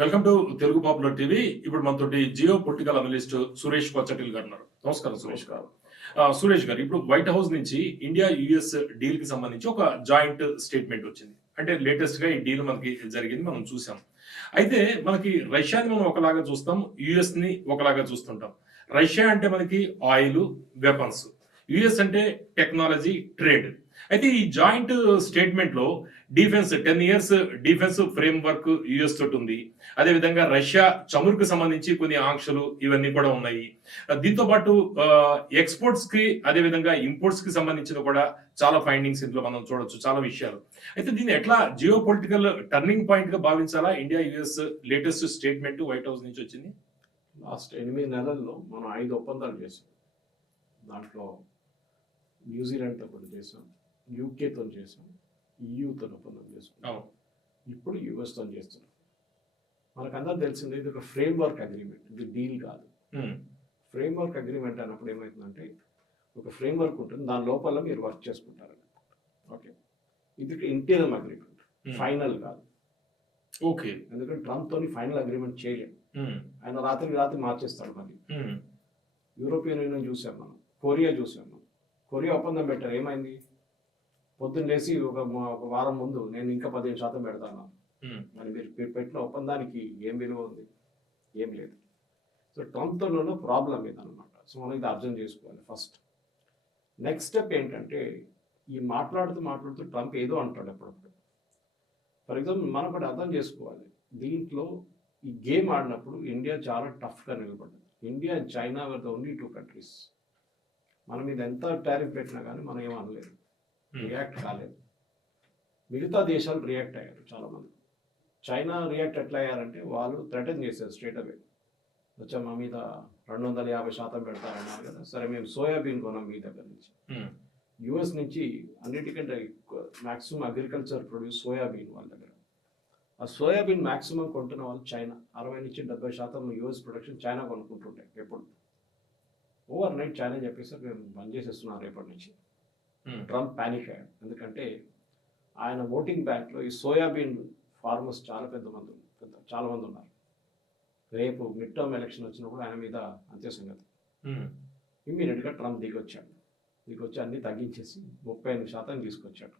Welcome to Telugu popular TV. ఇప్పుడు మనతోటి geo political analyst Suresh కొచ్చటిల్ గారు ఉన్నారు. నమస్కారం సురేష్ గారు. సురేష్ గారు, ఇప్పుడు వైట్ హౌస్ నుంచి ఇండియా యుఎస్ డీల్ కి సంబంధించి ఒక జాయింట్ స్టేట్మెంట్ వచ్చింది. అంటే లేటెస్ట్ గా ఈ డీల్ మనకి జరిగింది, మనం చూసాం. అయితే మనకి రష్యాని మనం ఒకలాగా చూస్తాం, యుఎస్ ని ఒకలాగా చూస్తుంటాం. రష్యా అంటే మనకి ఆయిల్, వెపన్స్. యుఎస్ అంటే టెక్నాలజీ, ట్రేడ్. అయితే ఈ జాయింట్ స్టేట్మెంట్ లో defence 10 years defence frame work US తోటి ఉంది. అదేవిధంగా రష్యా చమురుకు సంబంధించి కొన్ని ఆంక్షలు ఇవన్నీ కూడా ఉన్నాయి. దీంతో పాటు ఎక్స్పోర్ట్స్ కి అదేవిధంగా ఇంపోర్ట్స్ కి సంబంధించిన కూడా చాలా ఫైండింగ్స్ ఇందులో మనం చూడొచ్చు, చాలా విషయాలు. అయితే దీన్ని ఎట్లా జియో పొలిటికల్ టర్నింగ్ పాయింట్ గా భావించాలా? India US latest statement White House నుంచి వచ్చింది. లాస్ట్ 8 నెలల్లో మనం 5 ఒప్పందాలు చేసాం. దాంట్లో న్యూజిలాండ్తో ఒకటి చేసాం, యూకేతో చేసాం, ఈయూతో ఒప్పందం చేసుకున్నాం, ఇప్పుడు యుఎస్తో చేస్తున్నాం. మనకందరూ తెలిసింది ఇది ఒక ఫ్రేమ్ వర్క్ అగ్రిమెంట్, ఇది డీల్ కాదు. ఫ్రేమ్ వర్క్ అగ్రిమెంట్ అన్నప్పుడు ఏమవుతుందంటే ఒక ఫ్రేమ్ వర్క్ ఉంటుంది, దాని లోపల మీరు వర్క్ చేసుకుంటారు. ఓకే, ఇది ఇంటీరియర్ అగ్రిమెంట్, ఫైనల్ కాదు. ఓకే, ఎందుకంటే ట్రంప్ తోని ఫైనల్ అగ్రిమెంట్ చేయలేము, ఆయన రాత్రి మార్చేస్తాడు. మళ్ళీ యూరోపియన్ యూనియన్ చూసాం, మనం కొరియా చూసాం. మనం కొరియా ఒప్పందం పెట్టారు, ఏమైంది? పొద్దున్న లేసి ఒక వారం ముందు నేను ఇంకా 15% పెడతాను. మరి మీరు పెట్టిన ఒప్పందానికి ఏం విలువ ఉంది? ఏం లేదు. సో ట్రంప్తో ఉన్న ప్రాబ్లం ఇదన్నమాట. సో మనం ఇది అర్థం చేసుకోవాలి ఫస్ట్. నెక్స్ట్ స్టెప్ ఏంటంటే, ఈ మాట్లాడుతూ ట్రంప్ ఏదో అంటాడు అప్పుడప్పుడు. ఫర్ ఎగ్జాంపుల్ మనం ఒకటి అర్థం చేసుకోవాలి, దీంట్లో ఈ గేమ్ ఆడినప్పుడు ఇండియా చాలా టఫ్గా నిలబడ్డది. India and China were the only 2 countries. మనం ఇది ఎంత టారిఫ్ పెట్టినా కానీ మనం ఏం అనలేదు, రియాక్ట్ కాలేదు. మిగతా దేశాలు రియాక్ట్ అయ్యారు చాలామంది. చైనా రియాక్ట్ ఎట్లా అయ్యారంటే, వాళ్ళు థ్రెటన్ చేశారు స్ట్రేట్ అవే. వచ్చా మా మీద 250% పెడతారన్నారు కదా, సరే మేము సోయాబీన్ కొన్నాం మీ దగ్గర నుంచి. యుఎస్ నుంచి అన్నిటికంటే మ్యాక్సిమం అగ్రికల్చర్ ప్రొడ్యూస్ సోయాబీన్ వాళ్ళ దగ్గర. ఆ సోయాబీన్ మ్యాక్సిమం కొంటున్న వాళ్ళు చైనా. 60 నుంచి 70% యుఎస్ ప్రొడక్షన్ చైనా కొనుక్కుంటుంటాయి. ఎప్పుడు ఓవర్ నైట్ చైనా చెప్పేసి మేము బంద్ చేసేస్తున్నాం రేపటి నుంచి. ట్రంప్ ప్యానిక్ అయ్యాడు, ఎందుకంటే ఆయన ఓటింగ్ బ్యాంక్లో ఈ సోయాబీన్ ఫార్మర్స్ చాలా మంది ఉన్నారు. రేపు మిడ్ టర్మ్ ఎలక్షన్ వచ్చినప్పుడు ఆయన మీద అంతే సంగతి. ఇమ్మీడియట్గా ట్రంప్ దిగొచ్చి అన్ని తగ్గించేసి 38% తీసుకొచ్చాడు.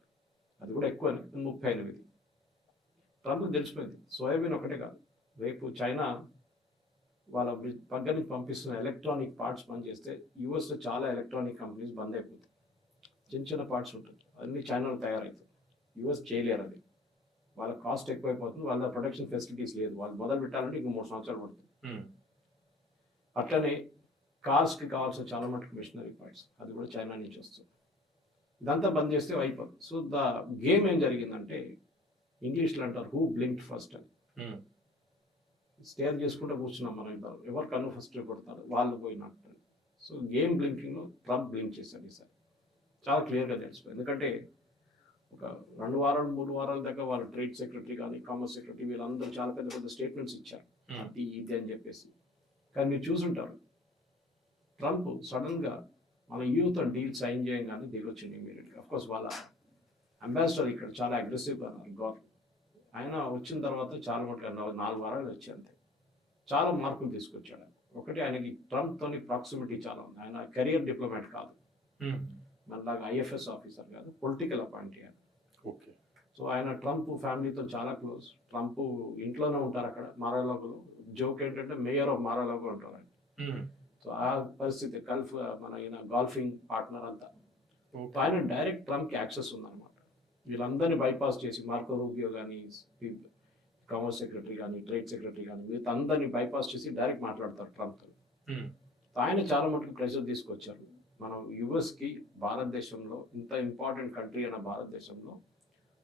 అది కూడా ఎక్కువ, 38. ట్రంప్కి తెలిసిపోయింది సోయాబీన్ ఒకటే కాదు, రేపు చైనా వాళ్ళ పగ్గ నుంచి పంపిస్తున్న ఎలక్ట్రానిక్ పార్ట్స్ బంద్ చేస్తే యూఎస్లో చాలా ఎలక్ట్రానిక్ కంపెనీస్ బంద్ అయిపోతాయి. చిన్న పార్ట్స్ ఉంటుంది, అన్ని చైనాలో తయారవుతుంది. యూఎస్ చేయలేరు, అది వాళ్ళ కాస్ట్ ఎక్కువైపోతుంది, వాళ్ళ ప్రొడక్షన్ ఫెసిలిటీస్ లేదు. వాళ్ళు మొదలు పెట్టాలంటే ఇంకో 3 సంవత్సరాలు పడుతుంది. అట్లనే కార్స్కి కావాల్సిన చాలా మటుకు మిషనరీ పార్ట్స్ అది కూడా చైనా నుంచి వస్తుంది. ఇదంతా బంద్ చేస్తే అయిపోతుంది. సో ద గేమ్ ఏం జరిగిందంటే, ఇంగ్లీష్లో అంటారు హూ బ్లింక్డ్ ఫస్ట్ అని. స్టేర్ చేసుకుంటూ కూర్చున్నాం మనం, ఎవరు కన్ను ఫస్ట్ కొడతారు వాళ్ళు పోయినట్టు. సో గేమ్ బ్లింకింగ్లో ట్రంప్ బ్లింక్ చేశాడు ఈసారి, చాలా క్లియర్గా తెలిసిపోయింది. ఎందుకంటే ఒక 2 వారాలు 3 వారాల దాకా వాళ్ళ ట్రేడ్ సెక్రటరీ కానీ కామర్స్ సెక్రటరీ వీళ్ళందరూ చాలా పెద్ద స్టేట్మెంట్స్ ఇచ్చారు, అది ఇది అని చెప్పేసి. కానీ మీరు చూసుంటారు, ట్రంప్ సడన్గా మన యూత్ డీల్ సైన్ చేయగానే దిగొచ్చింది ఇమీడియట్గా. అఫ్కోర్స్ వాళ్ళ అంబాసిడర్ ఇక్కడ చాలా అగ్రెసివ్గా గౌరవ్, ఆయన వచ్చిన తర్వాత చాలా మటుకు 4 వారాలు వచ్చి అంతే చాలా మార్పులు తీసుకొచ్చాడు. ఒకటి, ఆయనకి ట్రంప్తోని ప్రాక్సిమిటీ చాలా ఉంది. ఆయన కెరియర్ డిప్లొమాట్ కాదు, మనలాగా ఐఎఫ్ఎస్ ఆఫీసర్ కాదు, పొలిటికల్ అపాయింటీ ఆయన. ఓకే. సో ఆయన ట్రంప్ ఫ్యామిలీతో చాలా క్లోజ్. ట్రంప్ ఇంట్లోనే ఉంటారు అక్కడ మారాలోగులో. జోక్ ఏంటంటే మేయర్ ఆఫ్ మారాలోగు ఉంటారు ఆయన. సో ఆ పరిస్థితి గల్ఫ్ మన ఈయన గాల్ఫింగ్ పార్ట్నర్ అంతా. ఆయన డైరెక్ట్ ట్రంప్కి యాక్సెస్ ఉందన్నమాట. వీళ్ళందరినీ బైపాస్ చేసి మార్కో రూబియో కానీ, కామర్స్ సెక్రటరీ కానీ, ట్రేడ్ సెక్రటరీ కానీ, వీళ్ళ అందరినీ బైపాస్ చేసి డైరెక్ట్ మాట్లాడతారు ట్రంప్తో. ఆయన చాలా మటుకు ప్రెషర్ తీసుకొచ్చారు. మనం యుఎస్కి భారతదేశంలో, ఇంత ఇంపార్టెంట్ కంట్రీ అయిన భారతదేశంలో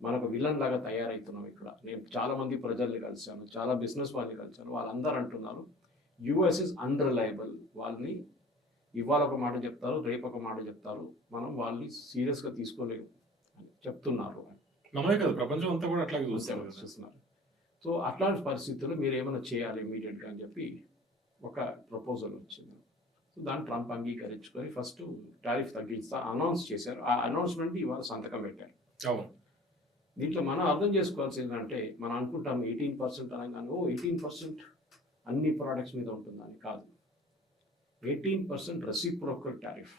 మనకు విలన్ లాగా తయారవుతున్నాం ఇక్కడ. నేను చాలామంది ప్రజల్ని కలిశాను, చాలా బిజినెస్ వాళ్ళని కలిశాను, వాళ్ళందరూ అంటున్నారు యుఎస్ ఇస్ అన్రిలయబుల్. వాళ్ళని ఇవాళ ఒక మాట చెప్తారు, రేపు ఒక మాట చెప్తారు, మనం వాళ్ళని సీరియస్గా తీసుకోలేము అని చెప్తున్నారు. మనమే కదా, ప్రపంచం అంతా కూడా అట్లాగే చూస్తున్నారు. సో అట్లాంటి పరిస్థితుల్లో మీరు ఏమైనా చేయాలి ఇమీడియట్గా అని చెప్పి ఒక ప్రపోజల్ వచ్చింది. సో దాన్ని ట్రంప్ అంగీకరించుకొని ఫస్ట్ టారిఫ్ తగ్గిస్తా అనౌన్స్ చేశారు. ఆ అనౌన్స్మెంట్ ఇవాళ సంతకం పెట్టారు. దీంట్లో మనం అర్థం చేసుకోవాల్సింది ఏంటంటే మనం అనుకుంటాం 18% అనగానే 18% అన్ని ప్రోడక్ట్స్ మీద ఉంటుందని కాదు. 18% రెసిప్రోకల్ టారిఫ్.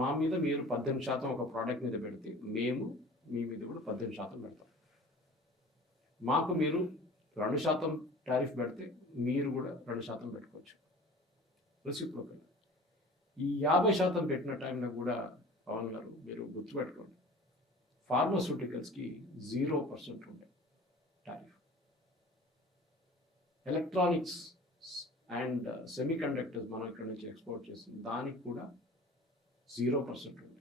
మా మీద మీరు 18% ఒక ప్రోడక్ట్ మీద పెడితే మేము మీ మీద కూడా 18% పెడతాం. మాకు మీరు 2% టారిఫ్ పెడితే మీరు కూడా 2% పెట్టుకోవచ్చు. రెసిప్రోకల్. ఈ 50% పెట్టిన టైంలో కూడా పవన్ గారు మీరు గుర్తుపెట్టుకోండి, ఫార్మాస్యూటికల్స్కి 0% ఉండే tariff. Electronics and semi conductors మనం ఇక్కడ నుంచి ఎక్స్పోర్ట్ చేస్తుంది, దానికి కూడా 0% ఉంది.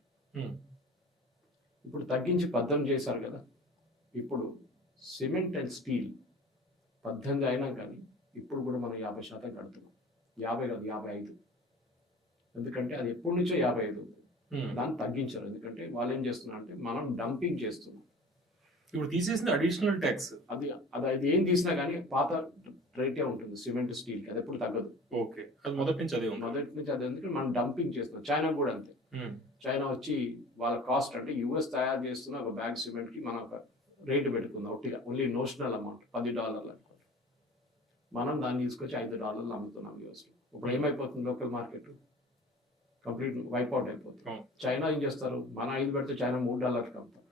ఇప్పుడు తగ్గించి 18 చేశారు కదా. ఇప్పుడు సిమెంట్ అండ్ స్టీల్ 18 అయినా కానీ ఇప్పుడు కూడా మనం 50% కడుతున్నాం. 50 కాదు, 55. ఎందుకంటే అది ఎప్పటి నుంచో 55 ఉంది. దాన్ని తగ్గించారు. ఎందుకంటే వాళ్ళు ఏం చేస్తున్నారు అంటే మనం డంపింగ్ చేస్తున్నాం. ఇప్పుడు తీసేసింది అడిషనల్ ట్యాక్స్. అది ఏం తీసినా కానీ పాత రేటే ఉంటుంది సిమెంట్ స్టీల్కి, అది ఎప్పుడు తగ్గదు. ఓకే, అది మొదటి నుంచి అదే ఉంది. మొదటి నుంచి అదే. ఎందుకంటే మనం డంపింగ్ చేస్తున్నాం. చైనా కూడా అంతే. చైనా వచ్చి వాళ్ళ కాస్ట్ అంటే యుఎస్ తయారు చేస్తున్న ఒక బ్యాగ్ సిమెంట్కి మనం ఒక రేటు పెట్టుకుందాం ఒకటిగా, ఓన్లీ నోషనల్ అమౌంట్ $10 అనుకో. మనం దాన్ని తీసుకొచ్చి $5 అమ్ముతున్నాం యూఎస్లో. ఇప్పుడు ఏమైపోతుంది, లోకల్ మార్కెట్ కంప్లీట్ వైప్అవుట్ అయిపోతుంది. చైనా ఏం చేస్తారు, మన 5 పెడితే చైనా $3 అమ్ముతారు.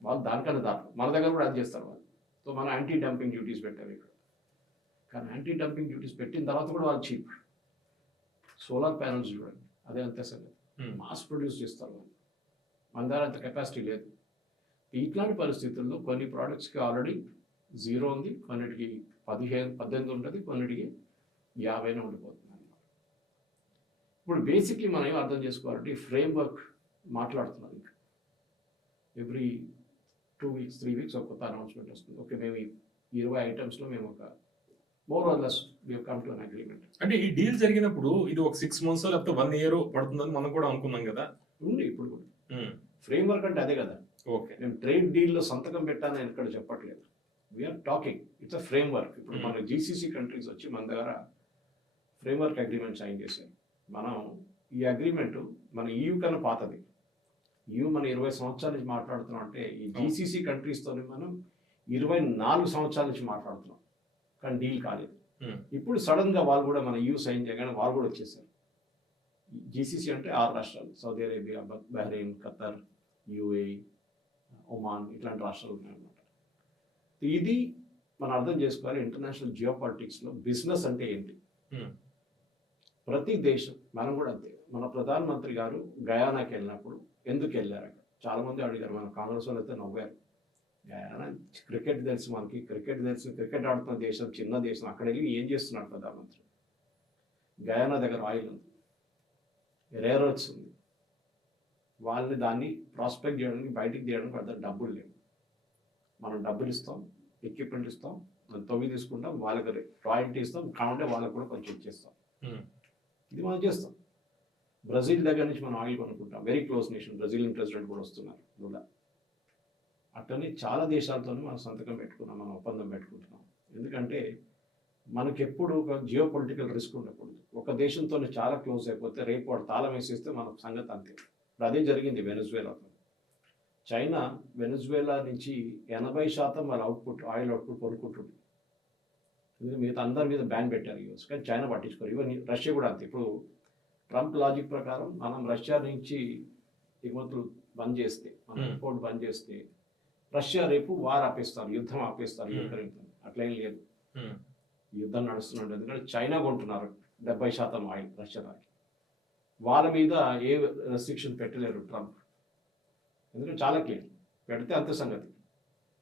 వాళ్ళు దానికన్నా దారు, మన దగ్గర కూడా అది చేస్తారు వాళ్ళు. సో మనం యాంటీ డంపింగ్ డ్యూటీస్ పెట్టారు ఇక్కడ. కానీ యాంటీ డంపింగ్ డ్యూటీస్ పెట్టిన తర్వాత కూడా వాళ్ళు చీప్. సోలార్ ప్యానల్స్ చూడండి, అదే అంతే సంగతి. మాస్ ప్రొడ్యూస్ చేస్తారు వాళ్ళు, మన దగ్గర అంత కెపాసిటీ లేదు. ఇట్లాంటి పరిస్థితుల్లో కొన్ని ప్రోడక్ట్స్కి ఆల్రెడీ 0 ఉంది, కొన్నిటికి 18 ఉంటుంది, కొన్నిటికి 50 ఉండిపోతుంది. ఇప్పుడు బేసిక్లీ మనం ఏం అర్థం చేసుకోవాలంటే ఈ ఫ్రేమ్ వర్క్ మాట్లాడుతున్నారు. ఇంకా ఎవ్రీ 2 weeks 3 weeks ఒక కొత్త అనౌన్స్మెంట్ వస్తుంది. ఓకే, మేము ఈ 20 ఐటమ్స్లో మేము ఒక more or less we have come to an agreement. అంటే ఈ డీల్ జరిగినప్పుడు ఇది ఒక 6 months లేకపోతే 1 year పడుతుందని మనం కూడా అనుకున్నాం కదా. ఉంది ఇప్పుడు కూడా. ఫ్రేమ్ వర్క్ అంటే అదే కదా. ఓకే, మేము ట్రేడ్ డీల్లో సంతకం పెట్టాలని నేను ఇక్కడ చెప్పట్లేదు. We're talking, it's a framework. ఇప్పుడు మన జీసీసీ కంట్రీస్ వచ్చి మన దగ్గర ఫ్రేమ్ వర్క్ అగ్రిమెంట్ సైన్ చేశారు. మనం ఈ అగ్రిమెంట్ మన EU కన్నా పాతది. EU మనం 20 సంవత్సరాల నుంచి మాట్లాడుతున్నాం అంటే ఈ జీసీసీ కంట్రీస్తో మనం 24 సంవత్సరాల నుంచి మాట్లాడుతున్నాం, కానీ డీల్ కాలేదు. ఇప్పుడు సడన్ గా వాళ్ళు కూడా మన EU సైన్ చేయగానే వాళ్ళు కూడా వచ్చేసారు. జీసీసీ అంటే 6 రాష్ట్రాలు, Saudi Arabia, Bahrain, Qatar, UAE, Oman, ఇట్లాంటి రాష్ట్రాలు ఉన్నాయన్నమాట. ఇది మనం అర్థం చేసుకోవాలి. ఇంటర్నేషనల్ జియో పాలిటిక్స్లో బిజినెస్ అంటే ఏంటి. ప్రతి దేశం, మనం కూడా అంతే. మన ప్రధానమంత్రి గారు గయానాకి వెళ్ళినప్పుడు ఎందుకు వెళ్ళారు, చాలా మంది అడిగారు. మన కాంగ్రెస్ వాళ్ళు అయితే నవ్వారు. గయానా క్రికెట్ తెలుసు మనకి, క్రికెట్ ఆడుతున్న దేశం, చిన్న దేశం, అక్కడ వెళ్ళి ఏం చేస్తున్నాడు ప్రధానమంత్రి. గయానా దగ్గర ఆయిల్ ఉంది, రేర్ ఎర్త్స్ ఉంది, వాళ్ళని దాన్ని ప్రాస్పెక్ట్ చేయడానికి బయటికి తీయడానికి పెద్ద డబ్బులు లేవు. మనం డబ్బులు ఇస్తాం, ఎక్విప్మెంట్ ఇస్తాం, తొవ్వి తీసుకుంటాం, వాళ్ళకి రాయల్టీ ఇస్తాం, కావాలంటే వాళ్ళకి కూడా కొంచెం ఇచ్చేస్తాం. ఇది మనం చేస్తాం. బ్రెజిల్ దగ్గర నుంచి మనం ఆయిల్ కొనుక్కుంటాం, very close nation. Brazilian president కూడా వస్తున్నారు లులా. అట్లనే చాలా దేశాలతో మనం సంతకం పెట్టుకున్నాం, మనం ఒప్పందం పెట్టుకుంటున్నాం. ఎందుకంటే మనకెప్పుడు ఒక జియో పొలిటికల్ రిస్క్ ఉండకూడదు. ఒక దేశంతో చాలా క్లోజ్ అయిపోతే రేపు వాడు తాళం వేసేస్తే మన సంగతి అంతే. ఇప్పుడు అదే జరిగింది వెనెజువేలాతో. చైనా వెనెజువేలా నుంచి 80% వాళ్ళ ఆయిల్ అవుట్పుట్ కొనుక్కుంటుంది. ఎందుకంటే మిగతా అందరి మీద బ్యాన్ పెట్టారు యూఎస్, కానీ చైనా పట్టించుకోరు. ఈవెన్ రష్యా కూడా అంతే. ఇప్పుడు ట్రంప్ లాజిక్ ప్రకారం మనం రష్యా నుంచి దిగుమతులు బంద్ చేస్తే, మనం ఇంపోర్ట్ బంద్ చేస్తే రష్యా రేపు వార్ ఆపేస్తారు, యుద్ధం ఆపేస్తారు యుక్రెయిన్తో. అట్లేం లేదు, యుద్ధం నడుస్తున్నాడు. ఎందుకంటే చైనా కొంటున్నారు 70% ఆయిల్ రష్యా దానికి. వాళ్ళ మీద ఏ రెస్ట్రిక్షన్ పెట్టలేరు ట్రంప్, ఎందుకంటే చాలా క్లియర్. పెడితే అంతే సంగతి,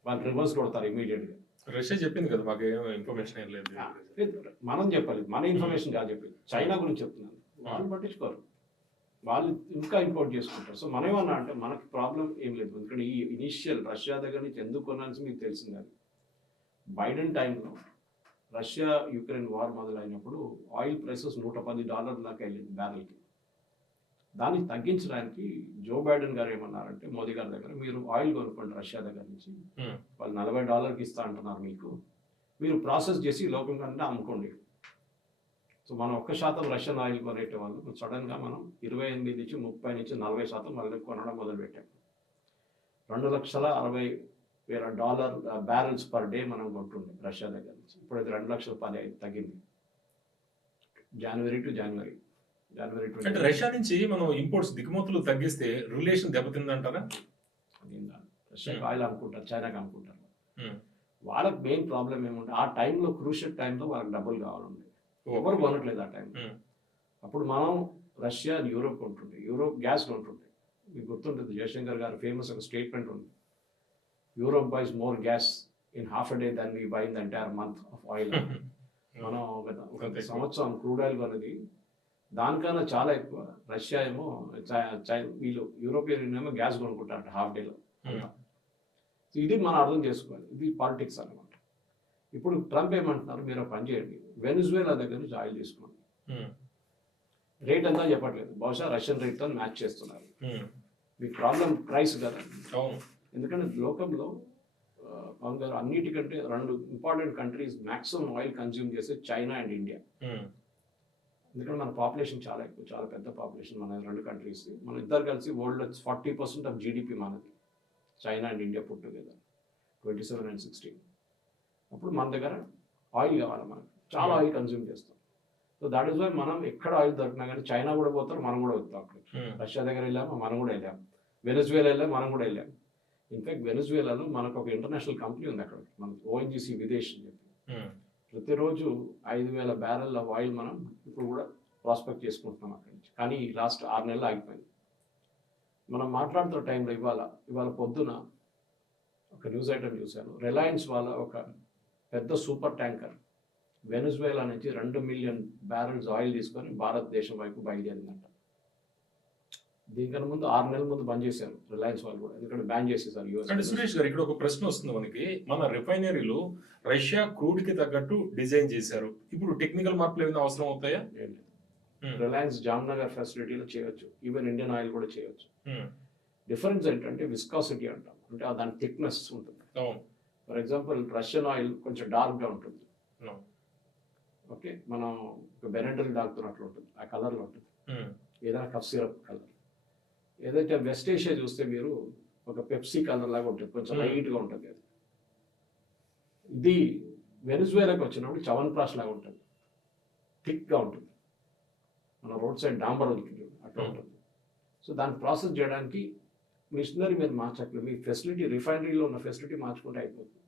వాళ్ళు రివర్స్ కొడతారు ఇమీడియట్గా. రష్యా చెప్పింది కదా, మాకు ఇన్ఫర్మేషన్ ఏం లేదు. మనం చెప్పలేదు, మన ఇన్ఫర్మేషన్ కాదు చెప్పేది, చైనా గురించి చెప్తున్నాను. వాళ్ళు పట్టించుకోరు, వాళ్ళు ఇంకా ఇంపోర్ట్ చేసుకుంటారు. సో మనం ఏమన్నా అంటే మనకి ప్రాబ్లం ఏం లేదు. ఎందుకంటే ఈ ఇనిషియల్ రష్యా దగ్గర నుంచి ఎందుకు కొనాల్సి మీకు తెలిసింది. అది బైడెన్ టైంలో రష్యా యుక్రెయిన్ వార్ మొదలైనప్పుడు ఆయిల్ ప్రైసెస్ $110 దాకా వెళ్ళింది బ్యారెల్కి. దాన్ని తగ్గించడానికి జో బైడెన్ గారు ఏమన్నారంటే మోదీ గారి దగ్గర, మీరు ఆయిల్ కొనుక్కోండి రష్యా దగ్గర నుంచి, వాళ్ళు $40 ఇస్తా అంటున్నారు మీకు, మీరు ప్రాసెస్ చేసి లోకం కంటే అమ్ముకోండి. సో మనం 1% రష్యన్ ఆయిల్ కొనేట వాళ్ళు సడన్గా మనం 28 నుంచి 30 నుంచి 40% మళ్ళీ కొనడం మొదలుపెట్టాం. $2,60,000 బ్యారెల్స్ పర్ డే మనం కొంటుండే రష్యా దగ్గర నుంచి. ఇప్పుడు అది 2,10,000 తగ్గింది జనవరి టు జనవరి. అంటే రష్యా నుంచి మనం ఇంపోర్ట్స్ దిగుమతులు తగ్గిస్తే రిలేషన్ దెబ్బతిందంటారా? రష్యాకి ఆయిల్ అమ్ముకుంటారు, చైనాకి అమ్ముకుంటారు. వాళ్ళకి మెయిన్ ప్రాబ్లం ఏముంటే ఆ టైంలో క్రూషియల్ టైంలో వాళ్ళకి డబ్బులు కావాలండి. ఎవరు కొనట్లేదు ఆ టైంలో. అప్పుడు మనం రష్యా యూరోప్ కొంటుండే, యూరోప్ గ్యాస్ కొంటుండే. మీకు గుర్తుంటుంది జయశంకర్ గారు ఫేమస్ ఒక స్టేట్మెంట్ ఉంది, Europe buys more gas in half a day than we buy in the entire month of oil. మనం ఒక సంవత్సరం క్రూడ్ ఆయిల్ కొనేది దానికన్నా చాలా ఎక్కువ రష్యా ఏమో వీళ్ళు యూరోపియన్ యూనియన్ ఏమో గ్యాస్ కొనుక్కుంటారంట హాఫ్ డేలో. ఇది మనం అర్థం చేసుకోవాలి, ఇది పాలిటిక్స్ అనమాట. ఇప్పుడు ట్రంప్ ఏమంటున్నారు, మీరు పని చేయండి, వెనిజువేలా దగ్గర నుంచి ఆయిల్ తీసుకోండి. రేట్ అంతా చెప్పట్లేదు, బహుశా రష్యన్ రేట్తో మ్యాచ్ చేస్తున్నారు. మీ ప్రాబ్లం ప్రైస్ కదా. ఎందుకంటే లోకంలో పవన్ గారు అన్నిటికంటే 2 important countries maximum oil consume చేసే చైనా అండ్ ఇండియా. ఎందుకంటే మన పాపులేషన్ చాలా ఎక్కువ, చాలా పెద్ద పాపులేషన్ మన 2 కంట్రీస్. మన ఇద్దరు కలిసి వరల్డ్లో 40% ఆఫ్ జీడిపి మనది, China and India put together 27 and 16. అప్పుడు మన దగ్గర ఆయిల్ కావాలి, మనకు చాలా ఆయిల్ కన్జ్యూమ్ చేస్తాం. సో దాట్ ఈస్ వై మనం ఎక్కడ ఆయిల్ దొరికినా కానీ చైనా కూడా పోతారు, మనం కూడా వస్తాం. అక్కడ రష్యా దగ్గర వెళ్ళాము, మనం కూడా వెళ్ళాము. వెనిజువేలా వెళ్ళాము, మనం కూడా వెళ్ళాము. ఇన్ఫాక్ట్ వెనిజువేలాలో మనకు ఒక ఇంటర్నేషనల్ కంపెనీ ఉంది అక్కడ, మన ఓఎన్జీసీ విదేశ్ అని చెప్పి. ప్రతిరోజు 5,000 బ్యారెల్ ఆఫ్ ఆయిల్ మనం ఇప్పుడు కూడా ప్రాస్పెక్ట్ చేసుకుంటున్నాం అక్కడి నుంచి. కానీ లాస్ట్ 6 నెలలు ఆగిపోయింది. మనం మాట్లాడుతున్న టైంలో ఇవాళ పొద్దున ఒక న్యూస్ ఐటమ్ చూశాను, రిలయన్స్ వాళ్ళ ఒక పెద్ద సూపర్ ట్యాంకర్ వెనిజువేలా నుంచి 2 మిలియన్ బ్యారెల్స్ ఆయిల్ తీసుకొని భారతదేశం వైపు బయలుదేరిందంట. దీనికన్నా ముందు 6 నెలల ముందు బంద్ చేశారు రిలయన్స్ వాళ్ళు కూడా, ఎందుకంటే బ్యాన్ చేసేసారు యూఎస్. అంటే సురేష్ గారు, ఇక్కడ ఒక ప్రశ్న వస్తుంది మనకి, మన రిఫైనరీలు రష్యా క్రూడ్ కి తగ్గట్టు డిజైన్ చేశారు, ఇప్పుడు టెక్నికల్ మార్పులు ఏమైనా అవసరం అవుతాయా? రిలయన్స్ జామ్నగర్ ఫెసిలిటీలో చేయొచ్చు, ఈవెన్ ఇండియన్ ఆయిల్ కూడా చేయొచ్చు. డిఫరెన్స్ ఏంటంటే విస్కాసిటీ అంటాం, అంటే దాని థిక్నెస్ ఉంటుంది. ఫర్ ఎగ్జాంపుల్ రష్యన్ ఆయిల్ కొంచెం డార్క్గా ఉంటుంది, ఓకే, మనం బెనెడల్ తాగుతున్నట్లు ఉంటుంది, ఆ కలర్లో ఉంటుంది, ఏదైనా కఫ్ సిరప్ కలర్. ఏదైతే వెస్ట్ ఏషియా చూస్తే మీరు ఒక పెప్సీ కలర్ లాగా ఉంటుంది, కొంచెం లైట్గా ఉంటుంది. అది ఇది వెనిజువేలాకి వచ్చినప్పుడు చవన్ప్రాష్ లాగా ఉంటుంది, థిక్గా ఉంటుంది, మన రోడ్ సైడ్ డాంబర్ ఉంటుంది అట్లా ఉంటుంది. సో దాన్ని ప్రాసెస్ చేయడానికి మిషనరీ మీరు మార్చట్లేదు, మీ ఫెసిలిటీ రిఫైనరీలో ఉన్న ఫెసిలిటీ మార్చుకుంటే అయిపోతుంది.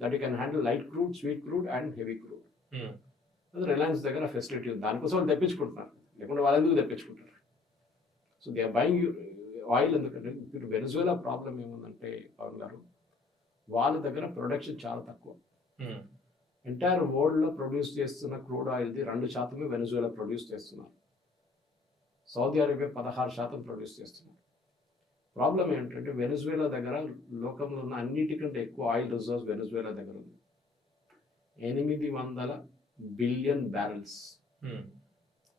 That you can handle light crude, sweet crude and heavy crude. అది రిలయన్స్ దగ్గర ఫెసిలిటీ ఉంది, దానికోసం వాళ్ళు తెప్పించుకుంటున్నారు, లేకుంటే వాళ్ళు ఎందుకు తెప్పించుకుంటారు. So they are buying oil. ఎందుకంటే ఇప్పుడు వెనిజువేలా ప్రాబ్లం ఏముందంటే పవన్ గారు, వాళ్ళ దగ్గర ప్రొడక్షన్ చాలా తక్కువ. ఎంటైర్ వరల్డ్లో ప్రొడ్యూస్ చేస్తున్న క్రూడ్ ఆయిల్ది 2% వెనిజువేలా ప్రొడ్యూస్ చేస్తున్నారు. సౌదీ అరేబియా 16% ప్రొడ్యూస్ చేస్తున్నారు. ప్రాబ్లం ఏంటంటే వెనిజువేలా దగ్గర లోకంలో ఉన్న అన్నిటికంటే ఎక్కువ ఆయిల్ రిజర్వ్స్ వెనిజువేలా దగ్గర ఉంది, 800 బిలియన్ బ్యారెల్స్.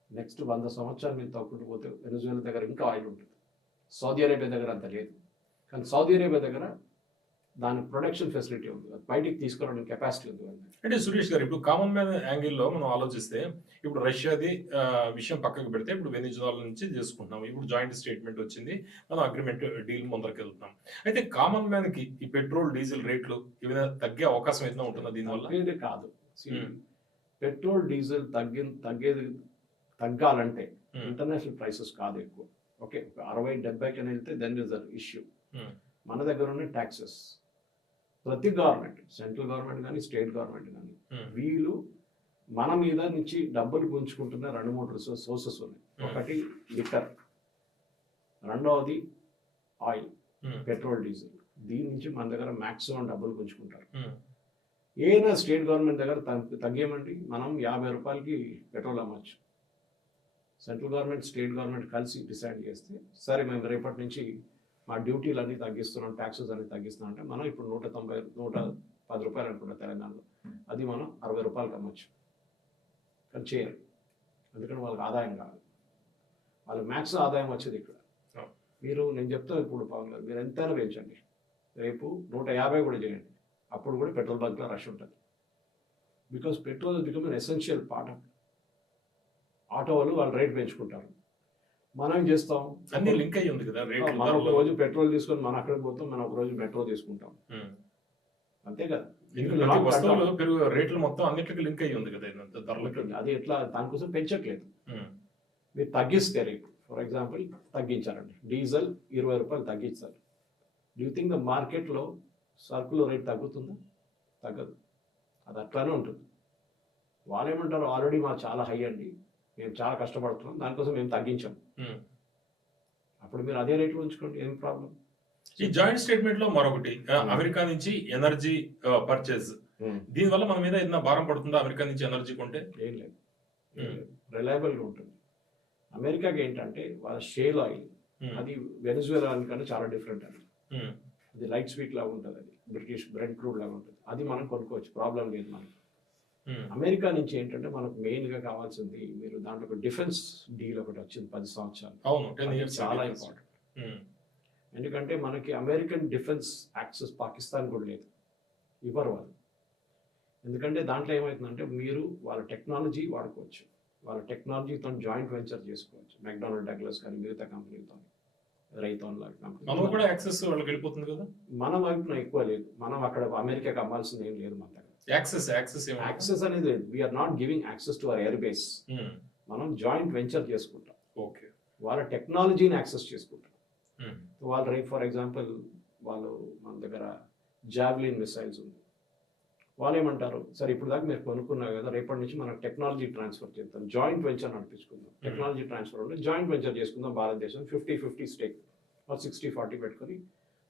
నెక్స్ట్ 100 సంవత్సరాలు మీరు తగ్గుకుంటూ పోతే వెనిజువేలా దగ్గర ఇంకా ఆయిల్ ఉంటుంది. సౌదీ అరేబియా దగ్గర అంత లేదు, కానీ సౌదీ అరేబియా దగ్గర దాని ప్రొడక్షన్ ఫెసిలిటీ ఉంది, బయటికి తీసుకురావడానికి కెపాసిటీ ఉంది. అంటే సురేష్ గారు, ఇప్పుడు కామన్ మ్యాన్ యాంగిల్లో మనం ఆలోచిస్తే, ఇప్పుడు రష్యాది విషయం పక్కకు పెడితే, ఇప్పుడు వెనిజువేలా నుంచి చేసుకుంటున్నాం, ఇప్పుడు జాయింట్ స్టేట్మెంట్ వచ్చింది, మనం అగ్రిమెంట్ డీల్ ముందరికి వెళ్తున్నాం. అయితే కామన్ మ్యాన్ కి ఈ పెట్రోల్ డీజిల్ రేట్లు ఏమైనా తగ్గే అవకాశం ఏదైనా ఉంటుందా దీనివల్ల? తగ్గేది కాదు, పెట్రోల్ డీజిల్ తగ్గాలంటే ఇంటర్నేషనల్ ప్రైసెస్ కాదు ఎక్కువ. ఓకే, 60-70 కన్నా వెళ్తే దెన్ ఇస్ అన్ ఇష్యూ. మన దగ్గర ఉన్న ట్యాక్సెస్, ప్రతి గవర్నమెంట్, సెంట్రల్ గవర్నమెంట్ కానీ స్టేట్ గవర్నమెంట్ కానీ, వీళ్ళు మన మీద నుంచి డబ్బులు గుంజుకుంటున్న 2-3 సోర్సెస్ ఉన్నాయి. ఒకటి లిక్కర్, రెండవది ఆయిల్, పెట్రోల్ డీజిల్. దీని నుంచి మన దగ్గర మాక్సిమం డబ్బులు గుంజుకుంటారు. ఏదైనా స్టేట్ గవర్నమెంట్ దగ్గర తగ్గేమండి, మనం 50 రూపాయలకి పెట్రోల్ అమ్మచ్చు. సెంట్రల్ గవర్నమెంట్ స్టేట్ గవర్నమెంట్ కలిసి డిసైడ్ చేస్తే, సరే మేము రేపటి నుంచి మా డ్యూటీలు అన్నీ తగ్గిస్తున్నాం, ట్యాక్సెస్ అన్నీ తగ్గిస్తున్నాం అంటే, మనం ఇప్పుడు 110 రూపాయలు అనుకుంటా తెలంగాణలో, అది మనం 60 రూపాయలకి అమ్మచ్చు. కానీ చేయరు, ఎందుకంటే వాళ్ళకి ఆదాయం కాదు, వాళ్ళకి మ్యాక్స్ ఆదాయం వచ్చేది ఇక్కడ. నేను చెప్తాను ఇప్పుడు పవన్ గారు, మీరు ఎంతైనా పెంచండి, రేపు 150 కూడా చేయండి, అప్పుడు కూడా పెట్రోల్ బంక్లో రష్ ఉంటుంది. Because petrol become an essential part of. Auto వాళ్ళు రేట్ పెంచుకుంటారు, మనం ఏం చేస్తాం, అన్ని లింక్ అయ్యి ఉంది కదా రేట్ మనం ఒక రోజు పెట్రోల్ తీసుకొని మనం అక్కడికి పోతాం, మనం ఒక రోజు మెట్రో తీసుకుంటాం, అంతే కదా. వస్తువులు పెరుగు రేట్లు మొత్తం అన్నిటికీ లింక్ అయ్యి ఉంది కదా ఇదంతా ధరలకి. అది ఎట్లా, దానికోసం పెంచట్లేదు. మీరు తగ్గిస్తే రేటు, ఫర్ ఎగ్జాంపుల్ తగ్గించారండి, డీజిల్ 20 రూపాయలు తగ్గించారు. డూ యూ థింక్ ద మార్కెట్లో సరుకులో రేట్ తగ్గుతుందా? తగ్గదు, అది అట్లానే ఉంటుంది. వాళ్ళు ఏమంటారు, ఆల్రెడీ మా చాలా హై అండి, మేము చాలా కష్టపడుతున్నాం, దానికోసం మేము తగ్గించాం. అప్పుడు మీరు అదే రేట్లో ఉంచుకోండి, ఏం ప్రాబ్లం. ఈ జాయింట్ స్టేట్మెంట్ లో మరొకటి, అమెరికా నుంచి ఎనర్జీ పర్చేజ్, దీని వల్ల మన మీద ఏదైనా భారం పడుతుందా అమెరికా నుంచి ఎనర్జీ కొంటే? ఏం లేదు, రిలయబుల్గా ఉంటుంది. అమెరికాకి ఏంటంటే వాళ్ళ షేల్ ఆయిల్, అది వెనిజువేలా ఆయిల్ కంటే చాలా డిఫరెంట్ అండి. అది లైట్ స్వీట్ లాగా ఉంటుంది, అది బ్రిటిష్ బ్రెడ్ క్రూడ్ లాగా ఉంటుంది, అది మనం కొనుక్కోవచ్చు, ప్రాబ్లం లేదు మనకి. అమెరికా నుంచి ఏంటంటే మనకు మెయిన్ గా కావాల్సింది, మీరు దాంట్లో ఒక డిఫెన్స్ డీల్ ఒకటి వచ్చింది 10 సంవత్సరాలు, చాలా ఇంపార్టెంట్. ఎందుకంటే మనకి అమెరికన్ డిఫెన్స్ యాక్సెస్ పాకిస్తాన్ కూడా లేదు, ఇవ్వరు వాళ్ళు. ఎందుకంటే దాంట్లో ఏమవుతుందంటే మీరు వాళ్ళ టెక్నాలజీ వాడుకోవచ్చు, వాళ్ళ టెక్నాలజీతో జాయింట్ వెంచర్ చేసుకోవచ్చు, మెక్డానల్డ్ డగ్లస్ కానీ మిగతా కంపెనీలతో, రైతాన్ లాంటి కంపెనీ కూడా యాక్సెస్ వాళ్ళకి వెళ్ళిపోతుంది కదా. మన వైపున ఎక్కువ లేదు, మనం అక్కడ అమెరికాకి అమ్మాల్సింది ఏం లేదు మన దగ్గర. యాక్సెస్ అనేది లేదు, we're not giving access to our air base, మనం జాయింట్ వెంచర్ చేసుకుంటాం. ఓకే, వాళ్ళ టెక్నాలజీని యాక్సెస్ చేసుకుంటాం. వాళ్ళు రేపు ఫర్ ఎగ్జాంపుల్ వాళ్ళు మన దగ్గర జావ్లిన్ మిసైల్స్ ఉంది, వాళ్ళు ఏమంటారు, సరే ఇప్పుడు దాకా మీరు కొనుక్కున్నారు కదా, రేపటి నుంచి మనకు టెక్నాలజీ ట్రాన్స్ఫర్ చేద్దాం, జాయింట్ వెంచర్ నడిపించుకుందాం. టెక్నాలజీ ట్రాన్స్ఫర్ ఉంటే జాయింట్ వెంచర్ చేసుకుందాం, భారతదేశం 50-50 స్టేక్ 60-40 పెట్టుకొని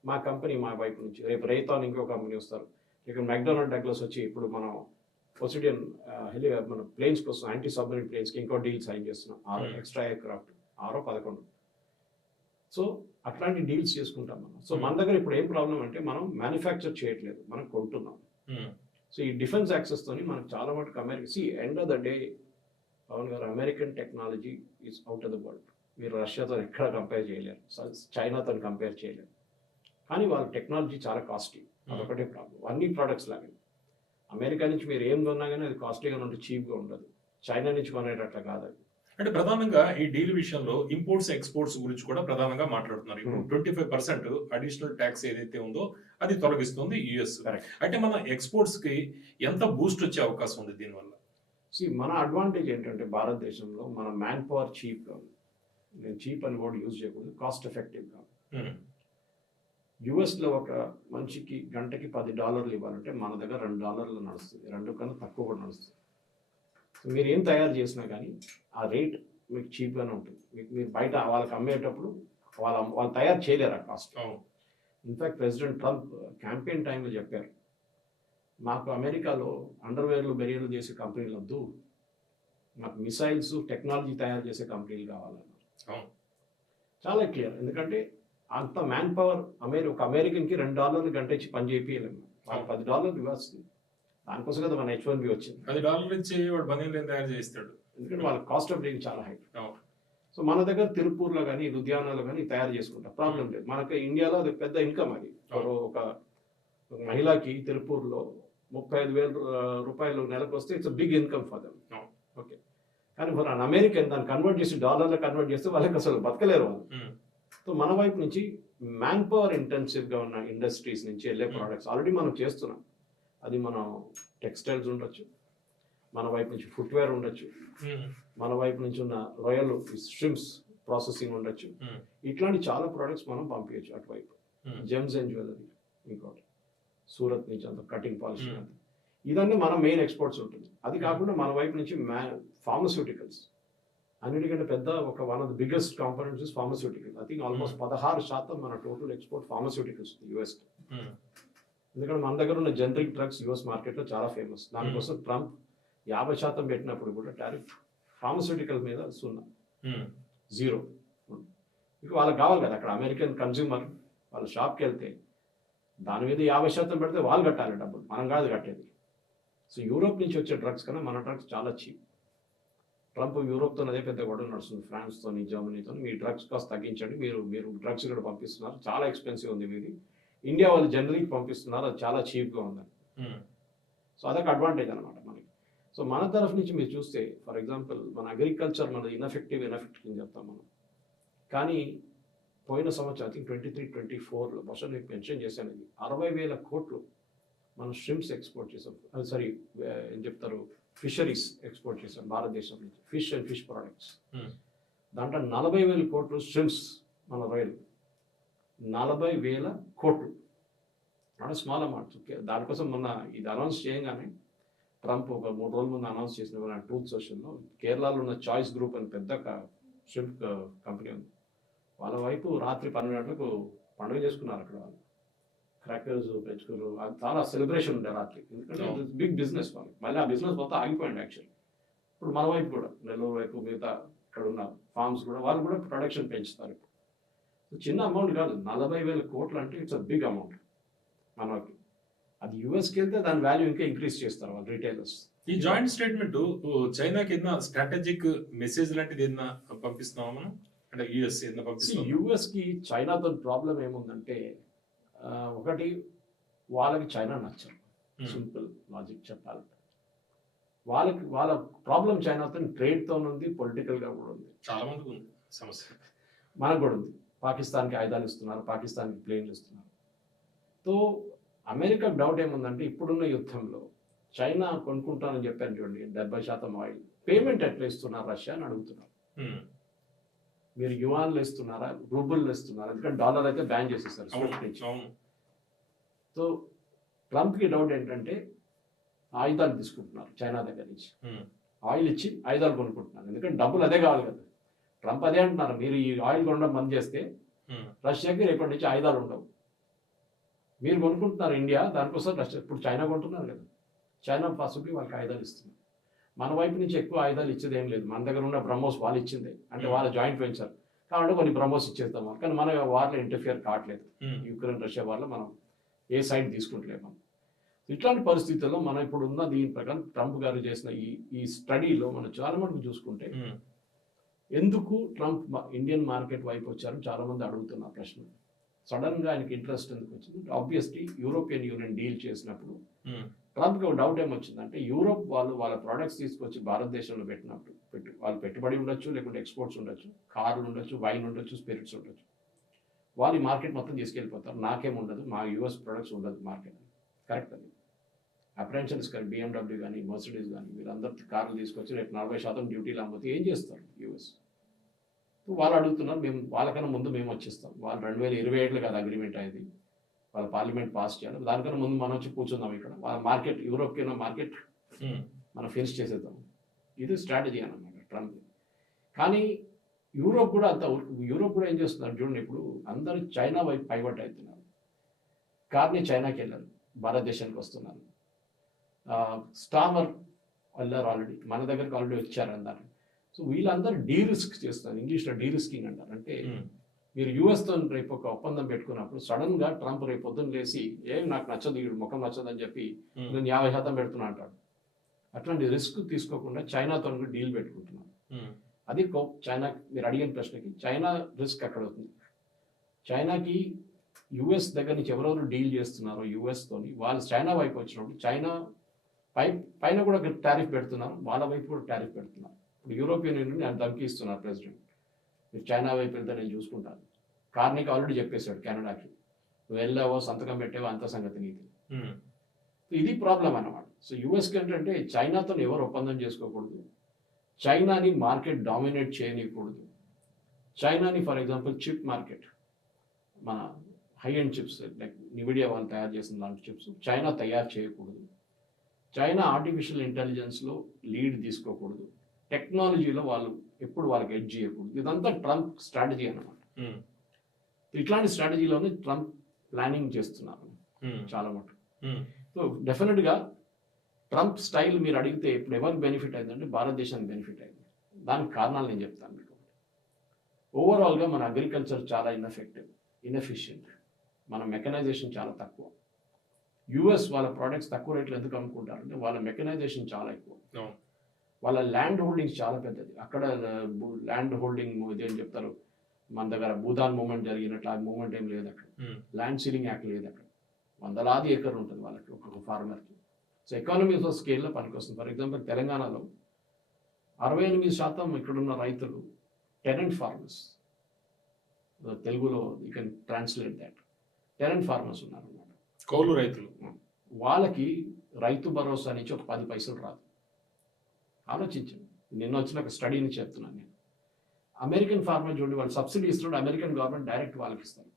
మా కంపెనీ మా వైపు నుంచి, రేపు రైతాన్ ఇంకో కంపెనీ వస్తారు, ఇక్కడ మెక్డానల్డ్ డగ్లస్ వచ్చి ఇప్పుడు మనం పొసిడియన్ మన ప్లేన్స్ కోసం యాంటీ సబ్మరీన్ ప్లేన్స్కి ఇంకో డీల్ సైన్ చేస్తున్నాం, 6 ఎక్స్ట్రా ఎయిర్ క్రాఫ్ట్, 6-11. సో అట్లాంటి డీల్స్ చేసుకుంటాం మనం. సో మన దగ్గర ఇప్పుడు ఏం ప్రాబ్లం అంటే మనం మ్యానుఫ్యాక్చర్ చేయట్లేదు, మనం కొంటున్నాం. సో ఈ డిఫెన్స్ యాక్సెస్ తోని మనకు చాలా మటుకు America end of the day Pawan గారు, American technology is out of the world. మీరు రష్యాతో ఎక్కడ కంపేర్ చేయలేరు, చైనాతో కంపేర్ చేయలేరు, కానీ వాళ్ళ టెక్నాలజీ చాలా కాస్ట్లీ, అదొకటే ప్రాబ్లం. అన్ని ప్రోడక్ట్స్ లాగే అమెరికా నుంచి మీరు ఏం కొన్నా కానీ అది కాస్ట్లీగా ఉంటుంది, చీప్గా ఉండదు. చైనా నుంచి కొనేటట్లా కాదు అది. అంటే ప్రధానంగా ఈ డీల్ విషయంలో ఇంపోర్ట్స్ ఎక్స్పోర్ట్స్ గురించి కూడా ప్రధానంగా మాట్లాడుతున్నారు. ఇప్పుడు 25% అడిషనల్ ట్యాక్స్ ఏదైతే ఉందో అది తొలగిస్తుంది యుఎస్. అంటే మన ఎక్స్పోర్ట్స్ కి ఎంత బూస్ట్ వచ్చే అవకాశం ఉంది దీనివల్ల? మన అడ్వాంటేజ్ ఏంటంటే భారతదేశంలో మన మ్యాన్ పవర్ చీప్గా ఉంది. నేను చీప్ అని కూడా యూజ్ చేయకూడదు, కాస్ట్ ఎఫెక్టివ్గా. యుఎస్లో ఒక మనిషికి గంటకి $10 ఇవ్వాలంటే మన దగ్గర $2 నడుస్తుంది, 2 కన్నా తక్కువ కూడా నడుస్తుంది. మీరు ఏం తయారు చేసినా కానీ ఆ రేట్ మీకు చీప్గానే ఉంటుంది. మీరు బయట వాళ్ళకి అమ్మేటప్పుడు వాళ్ళు తయారు చేయలేరు ఆ cost. In fact president Trump campaign టైంలో చెప్పారు, మాకు అమెరికాలో అండర్వేర్లు బెరియర్లు చేసే కంపెనీలు వద్దు, మాకు మిసైల్స్ టెక్నాలజీ తయారు చేసే కంపెనీలు కావాలన్నారు. చాలా క్లియర్, ఎందుకంటే అంత మ్యాన్ పవర్ ఒక అమెరికన్కి $2 గంట ఇచ్చి పని చేయించలేము, వాళ్ళు $10 ఇవ్వాల్సింది. దానికోసం కదా మన H1B వచ్చింది. $10 ఇచ్చి వాడు బనీలు తయారు చేస్తాడు, ఎందుకంటే వాళ్ళ కాస్ట్ ఆఫ్ లివింగ్ చాలా హై. సో మన దగ్గర తిరుపూర్లో కానీ లుధియానాలో కానీ తయారు చేసుకుంటాం, ప్రాబ్లం లేదు. మనకి ఇండియాలో అది పెద్ద ఇన్కమ్. అది ఒక మహిళకి తిరుపూర్లో 35,000 రూపాయలు నెలకు వస్తే it's big income for them. Okay, కానీ మన అమెరికన్ దాన్ని కన్వర్ట్ చేసి డాలర్లో కన్వర్ట్ చేస్తే వాళ్ళకి అసలు బతకలేరు వాళ్ళు. సో మన వైపు నుంచి మ్యాన్ పవర్ ఇంటెన్సివ్గా ఉన్న ఇండస్ట్రీస్ నుంచి వెళ్ళే ప్రోడక్ట్స్ ఆల్రెడీ మనం చేస్తున్నాం. అది మనం టెక్స్టైల్స్ ఉండొచ్చు, మన వైపు నుంచి ఫుట్వేర్ ఉండొచ్చు, మన వైపు నుంచి ఉన్న రొయల్ స్ట్రిమ్స్ ప్రాసెసింగ్ ఉండొచ్చు. ఇట్లాంటి చాలా ప్రోడక్ట్స్ మనం పంపించచ్చు అటువైపు. జెమ్స్ అండ్ జ్యువెలరీ, ఇంకోటి సూరత్ నుంచి అంత కటింగ్ పాలిషింగ్ అంతా, ఇదన్నీ మన మెయిన్ ఎక్స్పోర్ట్స్ ఉంటుంది. అది కాకుండా మన వైపు నుంచి ఫార్మస్యూటికల్స్, అన్నిటికంటే పెద్ద one of the biggest components is pharmaceutical. I think almost 16% మన టోటల్ ఎక్స్పోర్ట్ ఫార్మస్యూటికల్స్ యుఎస్కి. ఎందుకంటే మన దగ్గర ఉన్న జనరిక్ డ్రగ్స్ యుఎస్ మార్కెట్లో చాలా ఫేమస్. దానికోసం ట్రంప్ 50% పెట్టినప్పుడు కూడా టారిఫ్ ఫార్మస్యూటికల్ మీద 0. ఇక వాళ్ళకి కావాలి కదా, అక్కడ అమెరికన్ కన్జ్యూమర్ వాళ్ళ షాప్కి వెళ్తే దాని మీద 50% పెడితే వాళ్ళు కట్టాలి డబ్బులు, మనం కాదు కట్టేది. సో యూరోప్ నుంచి వచ్చే డ్రగ్స్ కన్నా మన డ్రగ్స్ చాలా చీప్. ట్రంప్ యూరోప్తో అదే పెద్ద గొడవ నడుస్తుంది, ఫ్రాన్స్తో, జర్మనీతో. మీ డ్రగ్స్ కాస్ట్ తగ్గించండి, మీరు డ్రగ్స్ ఇక్కడ పంపిస్తున్నారు, చాలా ఎక్స్పెన్సివ్ ఉంది మీది. ఇండియా వాళ్ళు జనరల్కి పంపిస్తున్నారు, అది చాలా చీప్గా ఉందని. సో అదొక అడ్వాంటేజ్ అనమాట మనకి. సో మన తరఫు నుంచి మీరు చూస్తే ఫర్ ఎగ్జాంపుల్ మన అగ్రికల్చర్ మన ఇన్ఎఫెక్టివ్ అని చెప్తాం మనం. కానీ పోయిన సంవత్సరం ఐ థింక్ 23-24లో బహుశా నేను మెన్షన్ చేశాను, ఇది 60,000 కోట్లు మనం షిమ్స్ ఎక్స్పోర్ట్ చేసాం, సారీ ఏం చెప్తారు, ఫిషరీస్ ఎక్స్పోర్ట్ చేసాం భారతదేశం నుంచి, ఫిష్ అండ్ ఫిష్ ప్రోడక్ట్స్. దాంట్లో 40,000 కోట్లు షిమ్స్, మన రొయ్యలు 40,000 కోట్లు, నాట్ స్మాల్ అమౌంట్. దానికోసం మొన్న ఇది అనౌన్స్ చేయగానే ట్రంప్ ఒక 3 రోజుల ముందు అనౌన్స్ చేసిన ట్రూత్ సోషల్లో, కేరళలో ఉన్న చాయిస్ గ్రూప్ అని పెద్ద షిప్ కంపెనీ ఉంది, వాళ్ళ వైపు రాత్రి 12 గంటలకు పండుగ చేసుకున్నారు అక్కడ వాళ్ళు, క్రాకర్స్ పెంచుకున్నారు, అది చాలా సెలబ్రేషన్ ఉండే రాత్రి, ఎందుకంటే బిగ్ బిజినెస్ వాళ్ళకి. మళ్ళీ ఆ బిజినెస్ మొత్తం ఆగిపోయింది యాక్చువల్లీ. ఇప్పుడు మన వైపు కూడా నెల్లూరు వైపు మిగతా ఇక్కడ ఉన్న ఫార్మ్స్ కూడా వాళ్ళు కూడా ప్రొడక్షన్ పెంచుతారు ఇప్పుడు. చిన్న అమౌంట్ కాదు, 40,000 కోట్లు అంటే ఇట్స్ అ బిగ్ అమౌంట్ మనకి. అది యుఎస్కి వెళ్తే దాని వాల్యూ ఇంకా ఇంక్రీజ్ చేస్తారు వాళ్ళు రీటైలర్స్. ఈ జాయింట్ స్టేట్మెంట్ చైనాకి ఏదైనా స్ట్రాటజిక్ మెసేజ్ లాంటిది ఏదైనా పంపిస్తున్నామా మనం, అంటే యుఎస్ ఏదైనా పంపిస్తున్నాం? యుఎస్కి చైనాతో ప్రాబ్లం ఏముందంటే, ఒకటి వాళ్ళకి చైనా నచ్చరు, సింపుల్ లాజిక్ చెప్పాలంటే. వాళ్ళ ప్రాబ్లం చైనాతో ట్రేడ్తో ఉంది, పొలిటికల్గా కూడా ఉంది, చాలా మందికి ఉంది సమస్య. మనకు కూడా ఉంది. పాకిస్తాన్కి ఆయుధాలు ఇస్తున్నారు, పాకిస్తాన్కి ప్లేన్లు ఇస్తున్నారు. సో అమెరికాకు డౌట్ ఏముందంటే, ఇప్పుడున్న యుద్ధంలో చైనా కొనుక్కుంటానని చెప్పాను చూడండి 70% ఆయిల్, పేమెంట్ ఎట్లా ఇస్తున్నారు రష్యా అని అడుగుతున్నారు. మీరు యువాన్లు ఇస్తున్నారా, రూబుల్ ఇస్తున్నారా, ఎందుకంటే డాలర్ అయితే బ్యాన్ చేసేస్తారు స్విఫ్ట్ నుంచి. సో ట్రంప్కి డౌట్ ఏంటంటే, ఆయుధాలు తీసుకుంటున్నారు చైనా దగ్గర నుంచి, ఆయిల్ ఇచ్చి ఆయుధాలు కొనుక్కుంటున్నారు, ఎందుకంటే డబ్బులు అదే కావాలి కదా. ట్రంప్ అదే అంటున్నారు, మీరు ఈ ఆయిల్ కొనడం బంద్ చేస్తే రష్యాకి రేపటి నుంచి ఆయుధాలు ఉండవు. మీరు కొనుక్కుంటున్నారు ఇండియా, దానికోసం రష్యా ఇప్పుడు చైనా కొంటున్నారు కదా, చైనా పాసిబిలిటీ వాళ్ళకి ఆయుధాలు ఇస్తున్నారు. మన వైపు నుంచి ఎక్కువ ఆయుధాలు ఇచ్చేది ఏం లేదు, మన దగ్గర ఉన్న బ్రహ్మోస్ వాళ్ళు ఇచ్చిందే, అంటే వాళ్ళ జాయింట్ వెంచర్ కాబట్టి కొన్ని బ్రహ్మోస్ ఇచ్చేస్తాం వాళ్ళు. కానీ మన వార్లో ఇంటర్ఫియర్ కావట్లేదు, యుక్రెయిన్ రష్యా వార్లో మనం ఏ సైడ్ తీసుకుంటలేము మనం. ఇట్లాంటి పరిస్థితుల్లో మనం ఇప్పుడు ఉన్న దీని ప్రకారం ట్రంప్ గారు చేసిన ఈ స్టడీలో మనం చాలా మటుకు చూసుకుంటే, ఎందుకు ట్రంప్ ఇండియన్ మార్కెట్ వైపు వచ్చారని చాలా మంది అడుగుతున్నారు ప్రశ్న. సడన్ గా ఆయనకి ఇంట్రెస్ట్ ఎందుకు వచ్చింది? ఆబ్వియస్లీ యూరోపియన్ యూనియన్ డీల్ చేసినప్పుడు ట్రంప్కి ఒక డౌట్ ఏమొచ్చిందంటే, యూరోప్ వాళ్ళు వాళ్ళ ప్రోడక్ట్స్ తీసుకొచ్చి భారతదేశంలో పెట్టినప్పుడు వాళ్ళు పెట్టుబడి ఉండొచ్చు, లేకుంటే ఎక్స్పోర్ట్స్ ఉండొచ్చు, కార్లు ఉండొచ్చు, వైన్ ఉండొచ్చు, స్పిరిట్స్ ఉండొచ్చు, వాళ్ళు ఈ మార్కెట్ మొత్తం తీసుకెళ్ళిపోతారు, నాకేం ఉండదు, మా యూఎస్ ప్రొడక్ట్స్ ఉండదు మార్కెట్. కరెక్ట్ అది. అప్రెన్షన్స్ కానీ BMW కానీ మర్సిడీస్ కానీ వీళ్ళందరూ కార్లు తీసుకొచ్చి రేపు 40% డ్యూటీలు అమ్మితే ఏం చేస్తారు యూఎస్? వాళ్ళు అడుగుతున్నారు, మేము వాళ్ళకన్నా ముందు మేము వచ్చేస్తాం. వాళ్ళు 2027లో కదా అగ్రిమెంట్ అయ్యేది, వాళ్ళ పార్లమెంట్ పాస్ చేయాలి, దానికన్నా ముందు మనం వచ్చి కూర్చుందాం ఇక్కడ, వాళ్ళ మార్కెట్ యూరోప్కి ఉన్న మార్కెట్ మనం ఫినిష్ చేసేద్దాం. ఇది స్ట్రాటజీ అన్నమాట ట్రంప్. కానీ యూరోప్ కూడా ఏం చేస్తున్నారు చూడండి, ఇప్పుడు అందరూ చైనా వైపు పైవట్ అవుతున్నారు, కార్ని చైనాకి వెళ్ళారు, భారతదేశానికి వస్తున్నారు. స్టామర్ వెళ్ళారు ఆల్రెడీ, మన దగ్గరకు ఆల్రెడీ వచ్చారు అన్నారు. సో వీళ్ళందరూ డీరిస్క్ చేస్తున్నారు, ఇంగ్లీష్లో డీరిస్కింగ్ అంటారు. అంటే మీరు యూఎస్తో రేపు ఒక ఒప్పందం పెట్టుకున్నప్పుడు సడన్ గా ట్రంప్ రేపు పొద్దున్న లేసి నాకు నచ్చదు, వీడు ముఖం నచ్చదు అని చెప్పి నేను 50% పెడుతున్నా అంటాడు. అట్లాంటి రిస్క్ తీసుకోకుండా చైనాతో డీల్ పెట్టుకుంటున్నాను. అది చైనా, మీరు అడిగిన ప్రశ్నకి చైనా రిస్క్ అక్కడ అవుతుంది. చైనాకి యుఎస్ దగ్గర నుంచి ఎవరెవరు డీల్ చేస్తున్నారో యుఎస్తోని, వాళ్ళు చైనా వైపు వచ్చినప్పుడు చైనా పైన కూడా టారిఫ్ పెడుతున్నారు, వాళ్ళ వైపు కూడా టారిఫ్ పెడుతున్నారు. ఇప్పుడు యూరోపియన్ యూనియన్ ఆయన ధమ్కి ఇస్తున్నారు ప్రెసిడెంట్, మీరు చైనా వైపు వెళ్తే నేను చూసుకుంటాను. కార్నికి ఆల్రెడీ చెప్పేశాడు కెనడాకి, నువ్వు వెళ్ళావో సంతకం పెట్టావో అంత సంగతి నీది. ఇది ప్రాబ్లం అన్నమాట. సో యుఎస్కి ఏంటంటే చైనాతో ఎవరు ఒప్పందం చేసుకోకూడదు, చైనాని మార్కెట్ డామినేట్ చేయనివ్వకూడదు. చైనాని ఫర్ ఎగ్జాంపుల్ చిప్ మార్కెట్, మన high end chips like Nvidia వాళ్ళు తయారు చేసిన లాంటి చిప్స్ చైనా తయారు చేయకూడదు. చైనా ఆర్టిఫిషియల్ ఇంటెలిజెన్స్లో లీడ్ తీసుకోకూడదు, టెక్నాలజీలో వాళ్ళు ఎప్పుడు వాళ్ళకి ఎడ్జ్ చేయకూడదు. ఇదంతా ట్రంప్ స్ట్రాటజీ అన్నమాట. ఇట్లాంటి స్ట్రాటజీలోనే ట్రంప్ ప్లానింగ్ చేస్తున్నారు చాలా మటుకు. సో డెఫినెట్గా ట్రంప్ స్టైల్ మీరు అడిగితే ఇప్పుడు ఎవరికి బెనిఫిట్ అయిందంటే భారతదేశానికి బెనిఫిట్ అయింది. దానికి కారణాలు నేను చెప్తాను మీకు. ఓవరాల్గా మన అగ్రికల్చర్ చాలా ఇన్ఎఫిషియెంట్, మన మెకనైజేషన్ చాలా తక్కువ. యుఎస్ వాళ్ళ ప్రోడక్ట్స్ తక్కువ రేట్లు ఎందుకు అమ్ముకుంటారంటే వాళ్ళ మెకనైజేషన్ చాలా ఎక్కువ, వాళ్ళ ల్యాండ్ హోల్డింగ్స్ చాలా పెద్దది. అక్కడ ల్యాండ్ హోల్డింగ్ ఇదేం చెప్తారు, మన దగ్గర భూదాన్ మూమెంట్ జరిగినట్లు ఆ మూమెంట్ ఏం లేదు అక్కడ, ల్యాండ్ సీలింగ్ యాక్ట్ లేదు అక్కడ. 100,000 ఏకర్ ఉంటుంది వాళ్ళకి ఒక్కొక్క ఫార్మర్కి. సో ఎకానమీస్ ఆఫ్ స్కేల్లో పనికొస్తుంది. ఫర్ ఎగ్జాంపుల్ తెలంగాణలో 68% ఇక్కడున్న రైతులు టెనెంట్ ఫార్మర్స్, తెలుగులో you can translate that. Tenant farmers ఉన్నారు అన్నమాట. కౌలు రైతులు. వాళ్ళకి రైతు భరోసా నుంచి ఒక 10 పైసలు రాదు. ఆలోచించండి. నిన్న వచ్చిన ఒక స్టడీని చెప్తున్నాను నేను. అమెరికన్ ఫార్మర్ చూడండి, వాళ్ళు సబ్సిడీ ఇస్తున్నాడు, అమెరికన్ గవర్నమెంట్ డైరెక్ట్ వాళ్ళకి ఇస్తారు.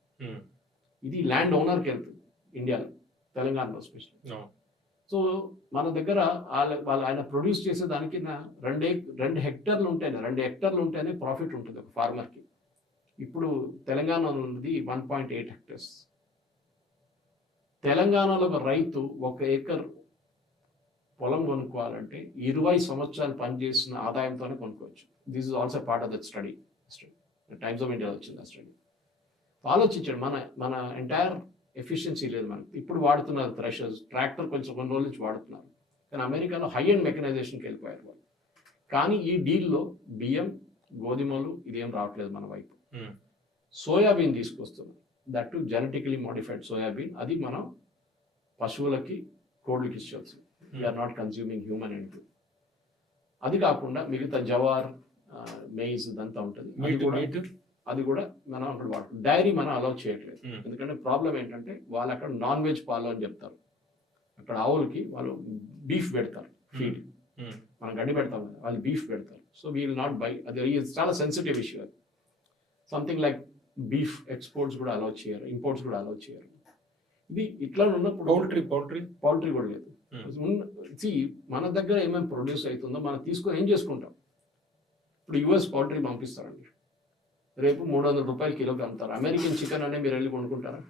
ఇది ల్యాండ్ ఓనర్కి వెళ్తుంది ఇండియాలో, తెలంగాణలో స్పెషల్. సో మన దగ్గర వాళ్ళు ఆయన ప్రొడ్యూస్ చేసేదానికి 2 హెక్టర్లు ఉంటేనే ప్రాఫిట్ ఉంటుంది ఒక ఫార్మర్కి. ఇప్పుడు తెలంగాణలో ఉన్నది 1.8 హెక్టర్స్. తెలంగాణలో ఒక రైతు 1 ఏకర్ పొలం కొనుక్కోవాలంటే 20 సంవత్సరాలు పనిచేసిన ఆదాయంతోనే కొనుక్కోవచ్చు. This is also part of that study. Times of India వచ్చింది ఆ స్టడీ. ఆలోచించండి, మన ఎంటైర్ ఎఫిషియన్సీ లేదు మనకి. ఇప్పుడు వాడుతున్నారు థ్రెషర్స్, ట్రాక్టర్ కొంచెం కొన్ని రోజుల నుంచి వాడుతున్నారు. కానీ అమెరికాలో హై అండ్ మెకనైజేషన్కి వెళ్ళిపోయారు వాళ్ళు. కానీ ఈ డీల్లో బియ్యం, గోధుమలు ఇదేం రావట్లేదు మన వైపు. సోయాబీన్ తీసుకొస్తున్నాం, that too genetically modified soybean. అది మనం పశువులకి, కోళ్ళకి ఇచ్చేవచ్చు. We are not consuming human end. అది కాకుండా మిగతా జవార్, మెయిజ్ ఇదంతా ఉంటుంది. అది కూడా మనం అక్కడ వాడుతుంది. డైరీ మనం అలౌ చేయట్లేదు. ఎందుకంటే ప్రాబ్లం ఏంటంటే వాళ్ళు అక్కడ నాన్ వెజ్ పాలు అని చెప్తారు. అక్కడ ఆవులకి వాళ్ళు బీఫ్ పెడతారు ఫీడ్. మనం గడ్డి పెడతాం కదా, వాళ్ళు బీఫ్ పెడతారు. So we will not by. అది చాలా సెన్సిటివ్ ఇష్యూ. అది సంథింగ్ లైక్ బీఫ్ ఎక్స్పోర్ట్స్ కూడా అలౌ చేయరు, ఇంపోర్ట్స్ కూడా అలౌ చేయరు. ఇది ఇట్లా ఉన్నప్పుడు పౌల్ట్రీ కూడా లేదు. మన దగ్గర ఏమేమి ప్రొడ్యూస్ అవుతుందో మనం తీసుకొని ఏం చేసుకుంటాం. ఇప్పుడు యుఎస్ పౌల్ట్రీ పంపిస్తారండి, రేపు 300 రూపాయలు కిలోకి అమ్ముతారు. అమెరికన్ చికెన్ అనే మీరు వెళ్ళి కొనుక్కుంటారా?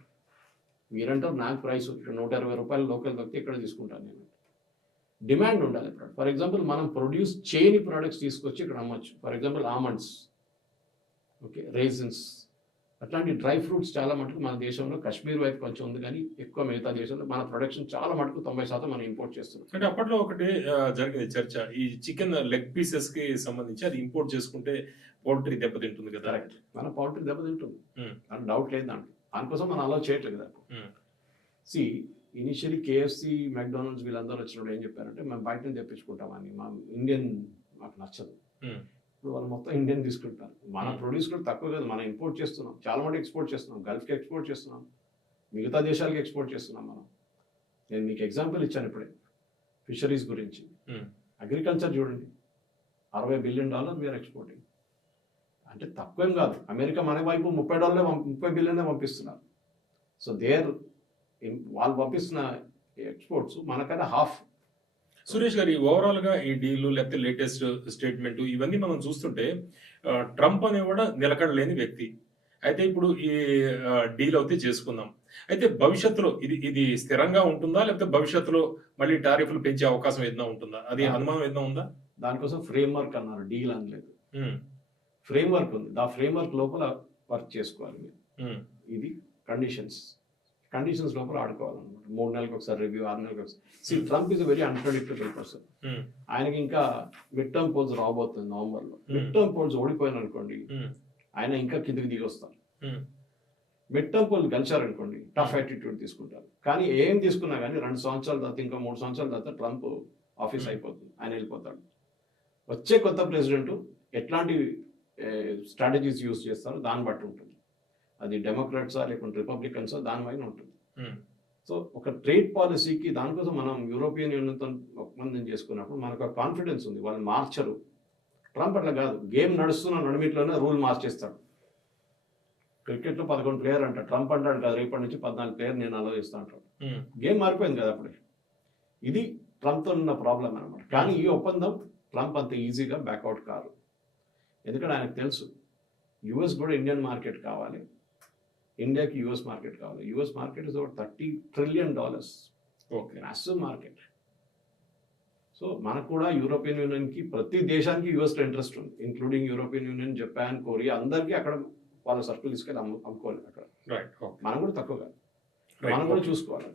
మీరంటారు నాకు ప్రైస్ ఇక్కడ 120 రూపాయలు లోకల్ దొరికితే ఇక్కడ తీసుకుంటాను నేను. డిమాండ్ ఉండాలి. ఫర్ ఎగ్జాంపుల్ మనం ప్రొడ్యూస్ చేయని ప్రోడక్ట్స్ తీసుకొచ్చి ఇక్కడ అమ్మచ్చు. ఫర్ ఎగ్జాంపుల్ ఆమండ్స్, ఓకే, రేజిన్స్, అట్లాంటి డ్రై ఫ్రూట్స్ చాలా మటుకు మన దేశంలో కాశ్మీర్ వైపు కొంచెం ఉంది, కానీ ఎక్కువ మిగతా దేశంలో మన ప్రొడక్షన్ చాలా మటుకు 90% మనం ఇంపోర్ట్ చేస్తున్నాం. అంటే అప్పట్లో ఒకటి జరిగింది చర్చ, ఈ చికెన్ లెగ్ పీసెస్ కి సంబంధించి అది ఇంపోర్ట్ చేసుకుంటే పౌల్ట్రీ దెబ్బతింటుంది కదా. మన పౌల్ట్రీ దెబ్బతింటుంది, అని డౌట్ లేదు దాంట్లో. దానికోసం మనం అలౌ చేయట్లేదు కదా. ఇనిషియలీ కేఎఫ్సి, మెక్డానల్డ్స్ వీళ్ళందరూ వచ్చినప్పుడు ఏం చెప్పారంటే మేము బయట నుంచి తెప్పించుకుంటామని, మా ఇండియన్ మాకు నచ్చదు. ఇప్పుడు వాళ్ళు మొత్తం ఇండియన్ తీసుకుంటారు. మన ప్రొడ్యూస్ కూడా తక్కువ కదా, మనం ఇంపోర్ట్ చేస్తున్నాం, చాలా మంది ఎక్స్పోర్ట్ చేస్తున్నాం, గల్ఫ్కి ఎక్స్పోర్ట్ చేస్తున్నాం, మిగతా దేశాలకి ఎక్స్పోర్ట్ చేస్తున్నాం మనం. నేను మీకు ఎగ్జాంపుల్ ఇచ్చాను ఇప్పుడే ఫిషరీస్ గురించి. అగ్రికల్చర్ చూడండి, $60 బిలియన్ వీఆర్ ఎక్స్పోర్టింగ్. అంటే తక్కువేం కాదు. అమెరికా మన వైపు $30 బిలియన్ పంపిస్తున్నారు. సో వాళ్ళు పంపిస్తున్న ఎక్స్పోర్ట్స్ మనకన్నా హాఫ్. సురేష్ గారు, ఓవరాల్ గా ఈ డీల్ లేకపోతే లేటెస్ట్ స్టేట్మెంట్ ఇవన్నీ మనం చూస్తుంటే ట్రంప్ అనేవాడు నిలకడలేని వ్యక్తి. అయితే ఇప్పుడు ఈ డీల్ అయితే చేసుకుందాం. అయితే భవిష్యత్తులో ఇది స్థిరంగా ఉంటుందా, లేకపోతే భవిష్యత్తులో మళ్ళీ టారిఫ్లు పెంచే అవకాశం ఏదైనా ఉంటుందా? అది అనుమానం ఏదైనా ఉందా? దానికోసం ఫ్రేమ్వర్క్ అన్నారు, డీల్ అనలేదు. ఫ్రేమ్వర్క్ ఉంది, ఆ ఫ్రేమ్వర్క్ లోపల వర్క్ చేసుకోవాలి మీరు. ఇది కండిషన్స్ లోపల ఆడుకోవాలన్నమాట. 3 నెలలకు ఒకసారి రివ్యూ, 6 నెలలకు ఒకసారి. Trump is very unpredictable person. ఆయనకి ఇంకా మిడ్ టర్మ్ పోల్స్ రాబోతుంది నవంబర్లో. మిడ్ టర్మ్ పోల్స్ ఓడిపోయిన అనుకోండి, ఆయన ఇంకా కిందికి దిగి వస్తారు. మిడ్ టర్మ్ పోల్స్ గెలిచారనుకోండి, టఫ్ యాటిట్యూడ్ తీసుకుంటారు. కానీ ఏం తీసుకున్నా కానీ 2 సంవత్సరాల తర్వాత, ఇంకా 3 సంవత్సరాల తర్వాత ట్రంప్ ఆఫీస్ అయిపోతుంది, ఆయన వెళ్ళిపోతాడు. వచ్చే కొత్త ప్రెసిడెంట్ ఎట్లాంటి స్ట్రాటజీస్ యూజ్ చేస్తారో దాన్ని బట్టి ఉంటుంది. అది డెమోక్రాట్సా లేకుంటే రిపబ్లికన్సా దాని పైన ఉంటుంది. సో ఒక ట్రేడ్ పాలసీకి దానికోసం మనం యూరోపియన్ యూనియన్తో ఒప్పందం చేసుకున్నప్పుడు మనకు కాన్ఫిడెన్స్ ఉంది, వాళ్ళు మార్చరు. ట్రంప్ అట్లా కాదు, గేమ్ నడుస్తున్న నడిమిట్లోనే రూల్ మార్చేస్తాడు. క్రికెట్లో 11 ప్లేయర్ అంట, ట్రంప్ అంటాడు కదా రేపటి నుంచి 14 ప్లేయర్ నేను అలౌ చేస్తా అంటాడు. గేమ్ మారిపోయింది కదా అప్పుడే. ఇది ట్రంప్తో ఉన్న ప్రాబ్లం అనమాట. కానీ ఈ ఒప్పందం ట్రంప్ అంత ఈజీగా బ్యాక్అవుట్ కాదు. ఎందుకంటే ఆయనకు తెలుసు యుఎస్ కూడా ఇండియన్ మార్కెట్ కావాలి, ఇండియాకి యుఎస్ మార్కెట్ కావాలి. US market is over $30 trillion. Okay, massive market. So మనకు కూడా యూరోపియన్ యూనియన్కి, ప్రతి దేశానికి యుఎస్లో ఇంట్రెస్ట్ ఉంది, including European union, Japan, Korea, అందరికీ అక్కడ వాళ్ళ సరుకులు తీసుకెళ్ళి అమ్ముకోవాలి అక్కడ. మనం కూడా తక్కువ కాదు, మనం కూడా చూసుకోవాలి.